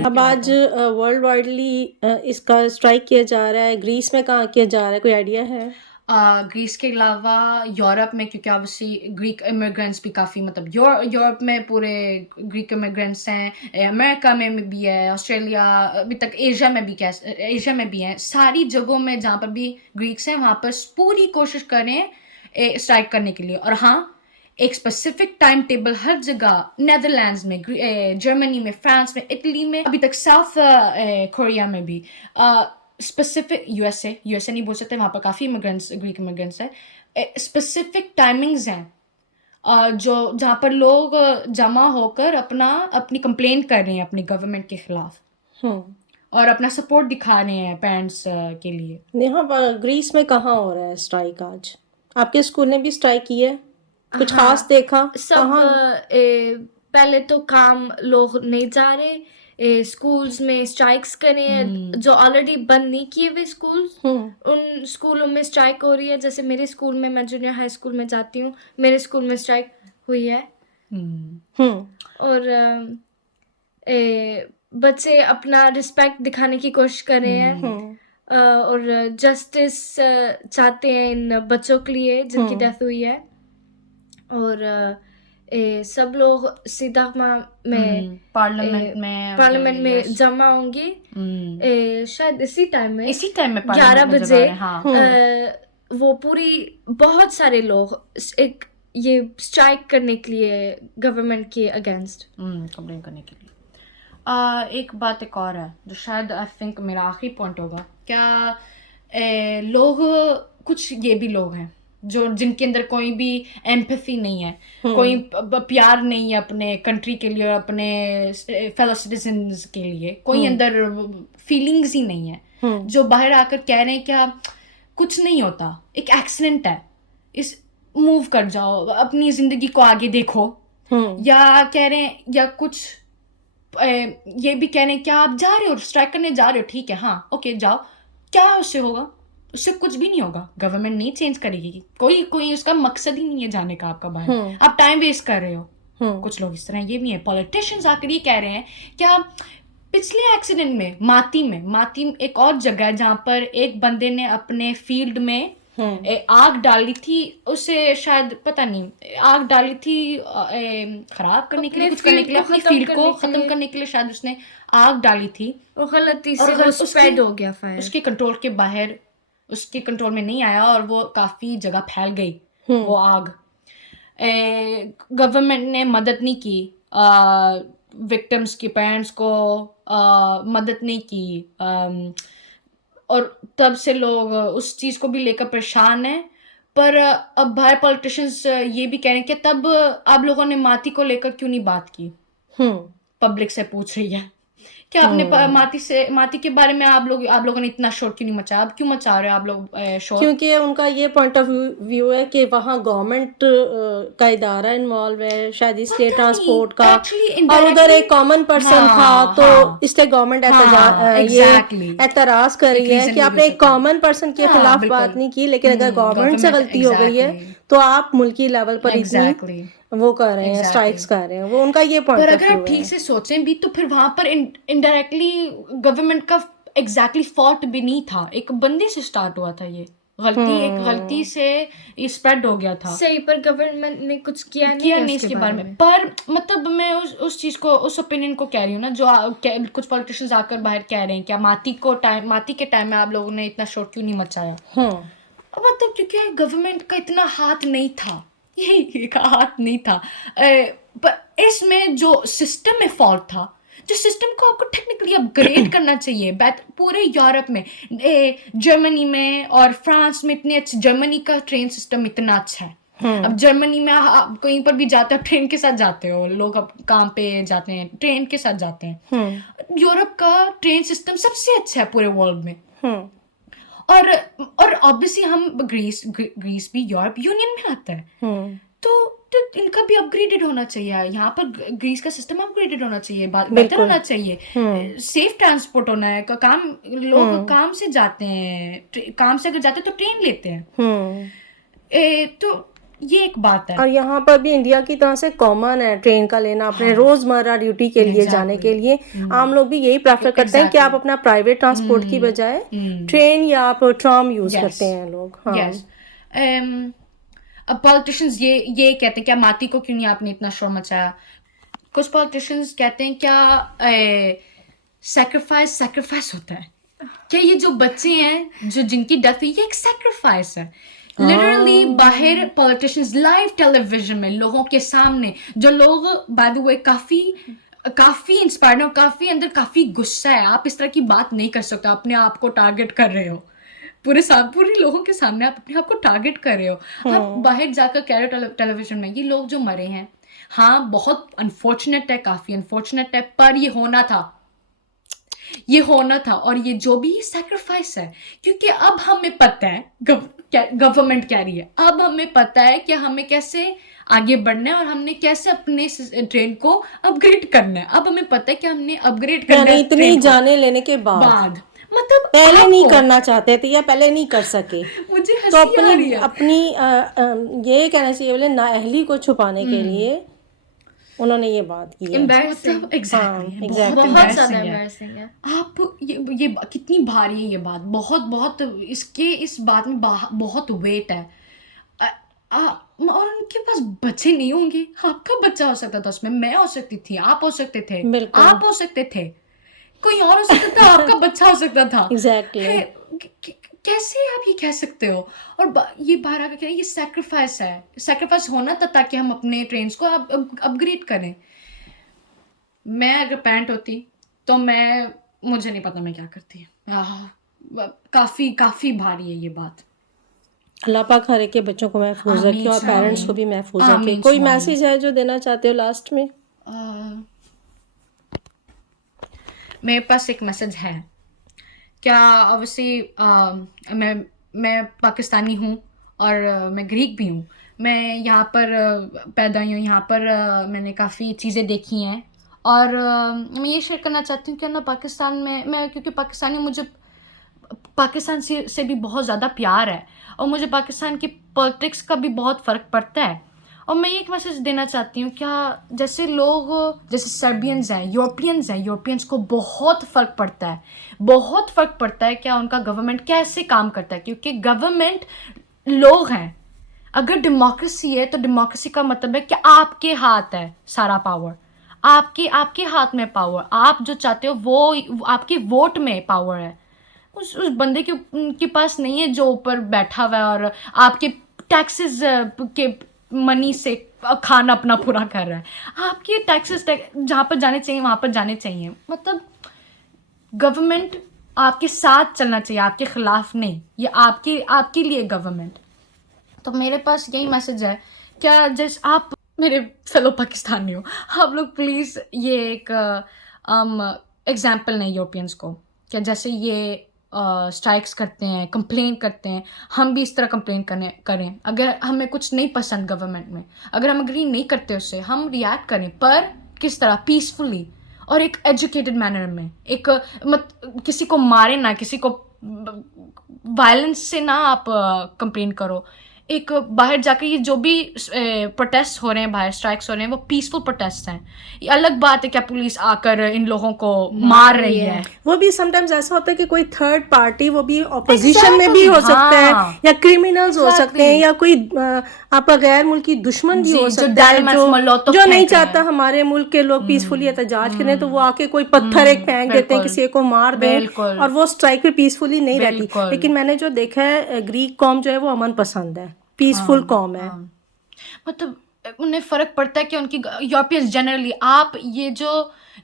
है। अब आज वर्ल्ड वाइडली इसका स्ट्राइक किया जा रहा है, ग्रीस में कहाँ किया जा रहा है, कोई आइडिया है? ग्रीस के अलावा यूरोप में, क्योंकि ऑब्वियसली ग्रीक इमिग्रेंट्स भी काफ़ी, मतलब यूरोप में पूरे ग्रीक इमिग्रेंट्स हैं, अमेरिका में भी है, ऑस्ट्रेलिया, अभी तक एशिया में भी हैं, सारी जगहों में जहाँ पर भी ग्रीक्स हैं वहाँ पर पूरी कोशिश कर रहे हैं स्ट्राइक करने के लिए। और हाँ, एक स्पेसिफिक टाइम टेबल हर जगह, नेदरलैंड्स में, जर्मनी में, फ्रांस में, इटली में, अभी तक साउथ कोरिया में भी, स्पेसिफिक यूएसए नहीं बोल सकते, वहाँ पर काफ़ी इमिग्रेंट्स, ग्रीक इमिग्रेंट्स हैं। स्पेसिफिक टाइमिंग्स हैं जो जहाँ पर लोग जमा होकर अपनी कंप्लेंट कर रहे हैं अपनी गवर्नमेंट के खिलाफ और अपना सपोर्ट दिखा रहे हैं पेरेंट्स के लिए। यहाँ पर ग्रीस में कहाँ हो रहा है स्ट्राइक आज? आपके स्कूल ने भी स्ट्राइक की है? कुछ हाँ, खास देखा? सब कहाँ? पहले तो काम लोग नहीं जा रहे, स्कूल्स में स्ट्राइक्स करे हैं, जो ऑलरेडी बंद नहीं किए हुए स्कूल्स, उन स्कूलों में स्ट्राइक हो रही है। जैसे मेरे स्कूल में, मैं जूनियर हाई स्कूल में जाती हूँ, मेरे स्कूल में स्ट्राइक हुई है। और बच्चे अपना रिस्पेक्ट दिखाने की कोशिश कर रहे हैं और जस्टिस चाहते हैं इन बच्चों के लिए जिनकी डेथ हुई है। और सब लोग सीतामा में पार्लियामेंट में जमा होंगे शायद इसी टाइम में 11 बजे। वो पूरी बहुत सारे लोग एक ये स्ट्राइक करने के लिए गवर्नमेंट के अगेंस्ट कंप्लेन करने के लिए। एक बात एक और है जो शायद आई थिंक मेरा आखिरी पॉइंट होगा। क्या लोग, कुछ ये भी लोग हैं जो जिनके अंदर कोई भी एम्पैथी नहीं है, कोई प्यार नहीं है अपने कंट्री के लिए, अपने फेलो सिटीजन्स के लिए, कोई अंदर फीलिंग्स ही नहीं है, जो बाहर आकर कह रहे हैं क्या कुछ नहीं होता, एक एक्सीडेंट है, इस मूव कर जाओ, अपनी जिंदगी को आगे देखो, या कह रहे हैं, या कुछ ये भी कह रहे हैं क्या आप जा रहे हो स्ट्राइक करने जा रहे हो, ठीक है, हाँ ओके जाओ, क्या उससे होगा? उससे कुछ भी नहीं होगा, गवर्नमेंट नहीं चेंज करेगी, कोई उसका मकसद ही नहीं है जाने का आपका बाहर, आप टाइम वेस्ट कर रहे हो। कुछ लोग इस तरह ये भी है, पॉलिटिशियंस आकर ये कह रहे हैं क्या पिछले एक्सीडेंट में माती एक और जगह है जहां पर एक बंदे ने अपने फील्ड में आग डाली थी, उसे शायद पता नहीं आग डाली थी खराब करने के लिए, कुछ करने के लिए, अपनी फील्ड को खत्म करने के लिए शायद उसने आग डाली थी और गलती से वो स्प्रेड हो गया फायर, उसके कंट्रोल के बाहर, उसके कंट्रोल में नहीं आया और वो काफी जगह फैल गई वो आग। गवर्नमेंट ने मदद नहीं की, विक्टिम्स के पेरेंट्स को मदद नहीं की, और तब से लोग उस चीज़ को भी लेकर परेशान हैं। पर अब बाहर पॉलिटिशियंस ये भी कह रहे हैं कि तब आप लोगों ने माती को लेकर क्यों नहीं बात की? पब्लिक से पूछ रही है क्या आपने माती के बारे में आप लोगों ने इतना शोर क्यों नहीं मचाया? अब क्यों मचा रहे हो आप लोग शोर? क्योंकि उनका ये पॉइंट ऑफ व्यू है कि वहाँ गवर्नमेंट का इदारा इन्वॉल्व है, शायद इसलिए ट्रांसपोर्ट का, और उधर एक कॉमन पर्सन था, तो इसलिए गवर्नमेंट एतराज कर रही है कि आपने एक कॉमन पर्सन के खिलाफ बात नहीं की, लेकिन अगर गवर्नमेंट से गलती हो गई है तो आप मुल्की लेवल पर इतनी वो कर रहे हैं, स्ट्राइक्स कर रहे हैं, वो उनका ये पॉइंट पर ऑफ व्यू है। अगर आप ठीक से सोचें भी तो फिर वहां पर इनडायरेक्टली गवर्नमेंट का एग्जैक्टली फॉल्ट भी नहीं था, एक बंदे से स्टार्ट हुआ था ये एक गलती से ये स्प्रेड हो गया था। सही, पर गवर्नमेंट ने कुछ किया नहीं इसके बारे में। पर मतलब मैं उस चीज को, उस ओपिनियन को कह रही हूँ ना, जो कुछ पॉलिटिशियंस आकर बाहर कह रहे हैं क्या माती के टाइम में आप लोगों ने इतना शोर क्यों नहीं मचाया? मतलब क्योंकि गवर्नमेंट का इतना हाथ नहीं था, यही का हाथ नहीं था, पर इसमें जो सिस्टम में फॉल्ट था, जो सिस्टम को आपको टेक्निकली अपग्रेड करना चाहिए। पूरे यूरोप में, जर्मनी में और फ्रांस में इतने अच्छे, जर्मनी का ट्रेन सिस्टम इतना अच्छा है। अब जर्मनी में आप कहीं पर भी जाते हो ट्रेन के साथ जाते हो, लोग अब काम पे जाते हैं ट्रेन के साथ जाते हैं। यूरोप का ट्रेन सिस्टम सबसे अच्छा है पूरे वर्ल्ड में। और ऑब्वियसली हम ग्रीस भी यूरोप यूनियन में आता है, तो इनका भी अपग्रेडेड होना चाहिए। यहाँ पर ग्रीस का सिस्टम अपग्रेडेड होना चाहिए, बेहतर होना चाहिए, सेफ ट्रांसपोर्ट होना है, लोग काम से जाते हैं, काम से अगर जाते हैं तो ट्रेन लेते हैं। तो ये एक बात है। और यहाँ पर भी इंडिया की तरह से कॉमन है ट्रेन का लेना अपने रोजमर्रा ड्यूटी के लिए जाने के लिए। आम लोग भी यही प्रेफर करते हैं कि आप अपना प्राइवेट ट्रांसपोर्ट की बजाय ट्रेन या आप ट्राम यूज करते हैं लोग। हाँ यस। अब पॉलिटिशियंस ये कहते हैं क्या माती को क्यों नहीं आपने इतना शोर मचाया। कुछ पॉलिटिशियंस कहते हैं क्या सैक्रिफाइस होता है क्या, ये जो बच्चे हैं जो जिनकी डेथ हुई ये एक सैक्रिफाइस है लिटरली। बाहर पॉलिटिशियंस लाइव टेलीविजन में लोगों के सामने, जो लोग बाय द वे काफी इंस्पायर्ड और काफी अंदर काफी गुस्सा है, आप इस तरह की बात नहीं कर सकते, अपने आप को टारगेट कर रहे हो पूरे लोगों के सामने, आप अपने आप को टारगेट कर रहे हो। आप बाहर जाकर कह रहे हो टेलीविजन में ये लोग जो मरे हैं, हाँ बहुत अनफॉर्चुनेट है, काफी अनफॉर्चुनेट है, पर ये होना था और ये जो भी सैक्रिफाइस है, क्योंकि अब हमें पता है गवर्नमेंट कह रही है, अब हमें पता है कि हमें कैसे आगे बढ़ना है और हमने कैसे अपने ट्रेन को अपग्रेड करना है। अब हमें पता है कि हमने अपग्रेड करना है इतनी जाने लेने के बाद मतलब पहले नहीं करना चाहते थे या पहले नहीं कर सके, मुझे तो हंसी आ रही है। अपनी ये कहना चाहिए बोले नाअहली को छुपाने के लिए उन्होंने ये बात की है। Embarrassing. एग्जैक्टली बहुत ज़्यादा embarrassing है। आप ये कितनी भारी है ये बात, बहुत इस बात में बहुत वेट है। और उनके पास बच्चे नहीं होंगे, आपका बच्चा हो सकता था उसमें, मैं हो सकती थी, आप हो सकते थे, आप हो सकते थे, कोई और हो सकता था, आपका बच्चा हो सकता था। एग्जैक्टली कैसे आप ये कह सकते हो। और ये बाहर आकर कह रहे हैं ये सैक्रिफाइस है, सैक्रिफाइस होना था ताकि हम अपने ट्रेन्स को अपग्रेड करें। मैं अगर पेरेंट होती तो मुझे नहीं पता मैं क्या करती। काफी भारी है ये बात। अल्लाह पाक हर एक के बच्चों को महफूज रखे और पेरेंट्स को भी महफूज रखे। कोई मैसेज है जो देना चाहते हो लास्ट में? मेरे पास एक मैसेज है। क्या ऑब्वियसली मैं पाकिस्तानी हूँ और मैं ग्रीक भी हूँ। मैं यहाँ पर पैदा हुई हूँ, यहाँ पर मैंने काफ़ी चीज़ें देखी हैं और मैं ये शेयर करना चाहती हूँ कि ना पाकिस्तान में मैं, क्योंकि पाकिस्तानी, मुझे पाकिस्तान से भी बहुत ज़्यादा प्यार है और मुझे पाकिस्तान की पॉलिटिक्स का भी बहुत फ़र्क पड़ता है। और मैं एक मैसेज देना चाहती हूँ, क्या जैसे लोग जैसे सर्बियंस हैं, यूरोपियंस को बहुत फ़र्क पड़ता है क्या उनका गवर्नमेंट कैसे काम करता है, क्योंकि गवर्नमेंट लोग हैं। अगर डेमोक्रेसी है तो डेमोक्रेसी का मतलब है कि आपके हाथ है सारा पावर, आपके हाथ में पावर, आप जो चाहते हो वो आपके वोट में पावर है। उस बंदे के पास नहीं है जो ऊपर बैठा हुआ है और आपके टैक्सेस के मनी से खाना अपना पूरा कर रहा है। आपके टैक्सेस जहाँ पर जाने चाहिए वहाँ पर जाने चाहिए। मतलब गवर्नमेंट आपके साथ चलना चाहिए, आपके खिलाफ नहीं। ये आपके लिए गवर्नमेंट। तो मेरे पास यही मैसेज है, क्या जैसे आप मेरे फेलो पाकिस्तानी हो, आप लोग प्लीज़ ये एक एग्जाम्पल नहीं यूरोपियंस को, क्या जैसे ये स्ट्राइक्स करते हैं, कंप्लेन करते हैं, हम भी इस तरह कंप्लेन करें। अगर हमें कुछ नहीं पसंद गवर्नमेंट में, अगर हम अग्री नहीं करते उससे, हम रिएक्ट करें, पर किस तरह, पीसफुली और एक एजुकेटेड मैनर में। एक किसी को मारे ना, किसी को वायलेंस से ना आप कंप्लेन करो। एक बाहर जाकर ये जो भी प्रोटेस्ट हो रहे हैं, बाहर स्ट्राइक्स हो रहे हैं, वो पीसफुल प्रोटेस्ट हैं। ये अलग बात है क्या पुलिस आकर इन लोगों को मार रही है। वो भी समटाइम्स ऐसा होता है कि कोई थर्ड पार्टी, वो भी ऑपोजिशन में भी हो सकता है, या क्रिमिनल्स हो सकते हैं, या कोई आपका गैर मुल्की दुश्मन भी हो सकता है जो नहीं चाहता हमारे मुल्क के लोग पीसफुली एहतजाज करें, तो वो आके कोई पत्थर एक फेंक देते हैं, किसी को मार दें, और वो स्ट्राइक पे पीसफुली नहीं रहती। लेकिन मैंने जो देखा है, ग्रीक कौम जो है वो अमन पसंद है, पीसफुल कॉम है। मतलब उन्हें फ़र्क पड़ता है कि उनकी यूरोपियंस जनरली, आप ये जो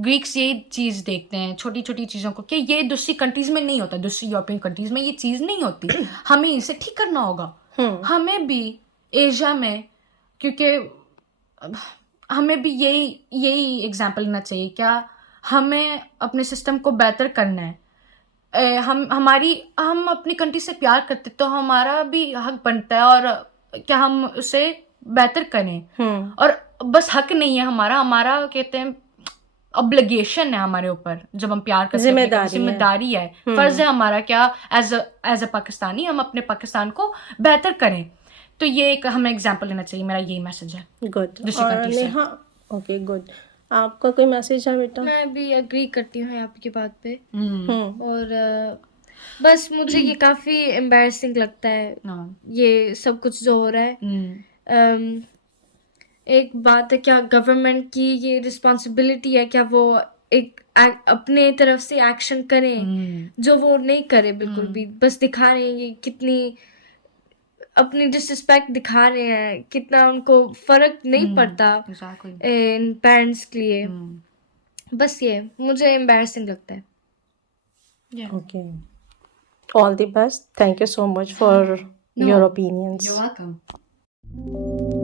ग्रीक्स ये चीज़ देखते हैं छोटी छोटी चीज़ों को, कि ये दूसरी कंट्रीज़ में नहीं होता, दूसरी यूरोपियन कंट्रीज़ में ये चीज़ नहीं होती। हमें इसे ठीक करना होगा, हमें भी एशिया में, क्योंकि हमें भी यही एग्जाम्पल लेना चाहिए। क्या हमें अपने सिस्टम को बेहतर करना है। हम अपनी कंट्री से प्यार करते तो हमारा भी हक बनता है और क्या हम उसे बेहतर करें। और बस हक नहीं है हमारा कहते हैं ऑब्लिगेशन है हमारे ऊपर, जब हम प्यार करते हैं, जिम्मेदारी है, फर्ज है हमारा, क्या एज अ पाकिस्तानी हम अपने पाकिस्तान को बेहतर करें। तो ये एक हमें एग्जाम्पल लेना चाहिए, मेरा यही मैसेज है गुड। दूसरी और country से। नेहा, ओके गुड, आपका कोई मैसेज है बेटा? मैं भी एग्री करती हूँ आपकी बात पे। हम्म और बस मुझे ये काफ़ी एम्बैरसिंग लगता है हाँ। ये सब कुछ जो हो रहा है। हम्म, एक बात है, क्या गवर्नमेंट की ये रिस्पॉन्सिबिलिटी है क्या वो एक अपने तरफ से एक्शन करें, जो वो नहीं करे बिल्कुल भी, बस दिखा रहे हैं ये कितनी अपनी डिसरिस्पेक्ट दिखा रहे हैं, कितना उनको फर्क नहीं पड़ता exactly. इन पेरेंट्स के लिए। बस ये मुझे एम्बैरसिंग लगता है। Yeah. Okay, all the best, thank you so much for your opinions. You're welcome.